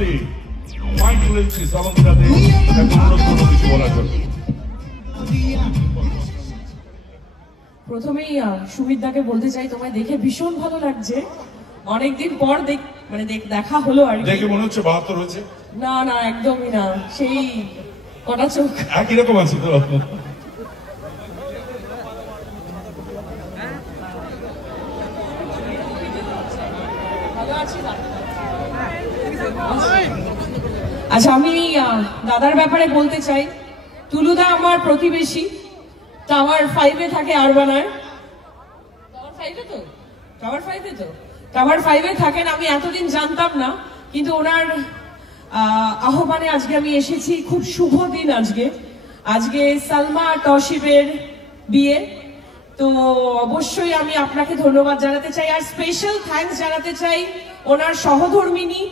খালি মাইন্ড তুলেছি সালমদাতে অনুরোধ করবো কিছু বলার জন্য। প্রথমেই সুমিতদাকে বলতে চাই তোমায় দেখে ভীষণ ভালো লাগছে। অনেকদিন পর দেখা হলো আর দেখে মনে হচ্ছে 72 হয়েছে। না না একদমই না, সেই কটা চোখ একই রকম আছে তো। আচ্ছা, আমি দাদার ব্যাপারে বলতে চাই। তুলুদা আমার প্রতিবেশী, টাওয়ার 5-এ থাকে আরবানার। টাওয়ার 5-এ থাকেন। আমি এতদিন জানতাম না, কিন্তু ওনার আহ্বানে আজকে আমি এসেছি। খুব শুভ দিন আজকে সালমা আর তৌসিফের বিয়ে। তো অবশ্যই আমি আপনাকে ধন্যবাদ জানাতে চাই, আর স্পেশাল থ্যাঙ্কস জানাতে চাই ওনার সহধর্মিনী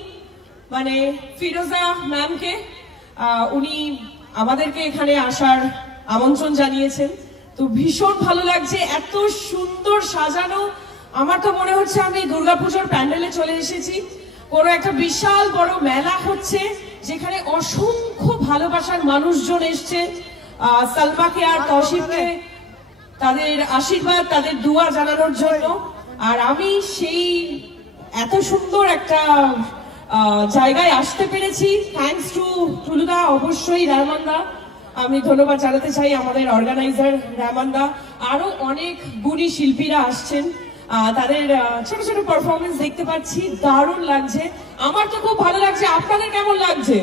মানে ফিরোজা ম্যামকে। উনি আমাদেরকে এখানে আসার আমন্ত্রণ জানিয়েছেন। তো ভীষণ ভালো লাগছে, এত সুন্দর সাজানো। আমার তো মনে হচ্ছে আমি দুর্গাপুজোর প্যান্ডেলে চলে এসেছি। কোনো একটা বিশাল বড় মেলা হচ্ছে, যেখানে অসংখ্য ভালোবাসার মানুষজন এসছে সালমাকে আর তৌসিফকে তাদের আশীর্বাদ, তাদের দোয়া জানানোর জন্য। আর আমি সেই এত সুন্দর একটা জায়গায় আসতে পেরেছি থ্যাঙ্কস টু টুলুদা, অবশ্যই রহমানদা। আমি ধন্যবাদ জানাতে চাই আমাদের অর্গানাইজার রহমানদা। আরো অনেক গুণী শিল্পীরা আসছেন, তাদের ছোট ছোট পারফরমেন্স দেখতে পাচ্ছি, দারুণ লাগছে। আমার তো খুব ভালো লাগছে, আপনাদের কেমন লাগছে?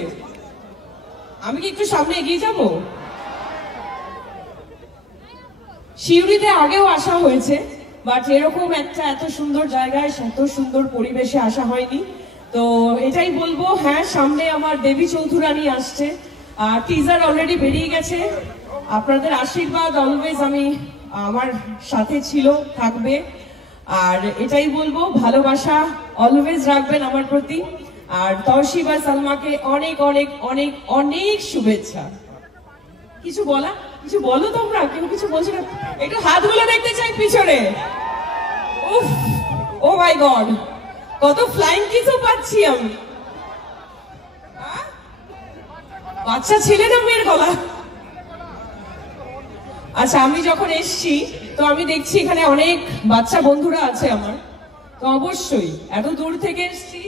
আমি কি একটু সামনে এগিয়ে যাব? শিউরিতে আগেও আসা হয়েছে, বাট এরকম একটা এত সুন্দর জায়গায় এত সুন্দর পরিবেশে আসা হয়নি। তো এটাই বলবো, হ্যাঁ সামনে আমার দেবী চৌধুরানী আসছে, টিজার অলরেডি বেরিয়ে গেছে। আপনাদের আশীর্বাদ অলওয়েজ আমার সাথে ছিল, থাকবে। আর এটাই বলবো, ভালোবাসা অলওয়েজ রাখবেন আমার প্রতি। আর তৌসিফ আর সালমাকে অনেক অনেক অনেক অনেক শুভেচ্ছা। কিছু বলো তোমরা, কেউ কিছু বলছো না? একটু হাতগুলো দেখতে চাই পিছনে। উফ, ও মাই গড, কত ফ্লাইং কিছু পাচ্ছি আমি। বাচ্চা ছেলে না মেয়ের গলা? আচ্ছা, আমি যখন এসছি তো আমি দেখছি এখানে অনেক বাচ্চা বন্ধুরা আছে আমার। তো অবশ্যই এত দূর থেকে এসছি,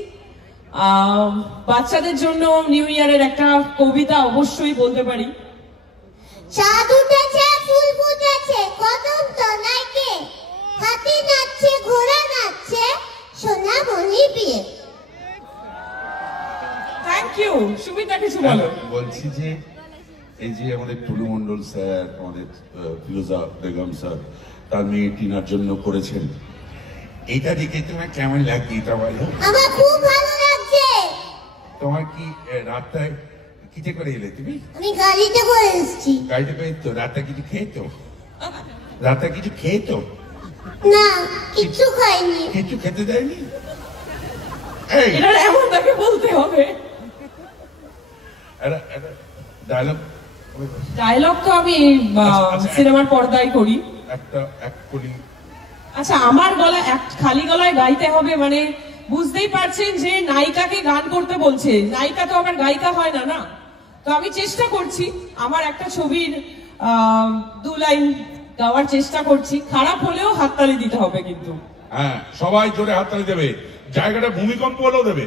বাচ্চাদের জন্য নিউ ইয়ারের একটা কবিতা অবশ্যই বলতে পারি। চাঁদ উঠেছে, ফুল ফুটেছে, কদম তলাইতে, হাতি নাচছে, ঘোড়া নাচছে, সোনা মনি বিয়ে। Thank you. সুমিতা কিছু বলো। বলছি যে এই যে আমাদের টুলু মন্ডল স্যার, আমাদের ফিরোজা বেগম স্যার তার মেয়ে টিনার জন্য করেছেন, এইটা দেখে তোমার কেমন লাগছে? এটা বলো। আমার খুব ভালো লাগছে। তোমার কি রাতটায় কিতে করে এলে তুমি? আমি গাড়িতে করে এসেছি। গাড়িতে করে তো রাতটা কিছু খেয়েছো? রাতটা কিছু খেয়েছো? না, কিচ্ছু খাইনি। কিছু খেতে দেয়নি? এটা এমন তাকে বলতে হবে। ডায়লগ তো আমি সিনেমার পর্দায় করি। আচ্ছা, আমার গলা খালি গলায় গাইতে হবে মানে বুঝতেই পারছেন যে নায়িকাকে গান করতে বলছে। নায়িকা তো আবার গায়িকা হয় না, না? তো আমি চেষ্টা করছি, আমার একটা ছবির 2 লাইন গাওয়ার চেষ্টা করছি। খারাপ হলেও হাততালি দিতে হবে কিন্তু। হ্যাঁ, সবাই জোরে হাততালি দেবে, জায়গাটা ভূমিকম্প হলেও দেবে।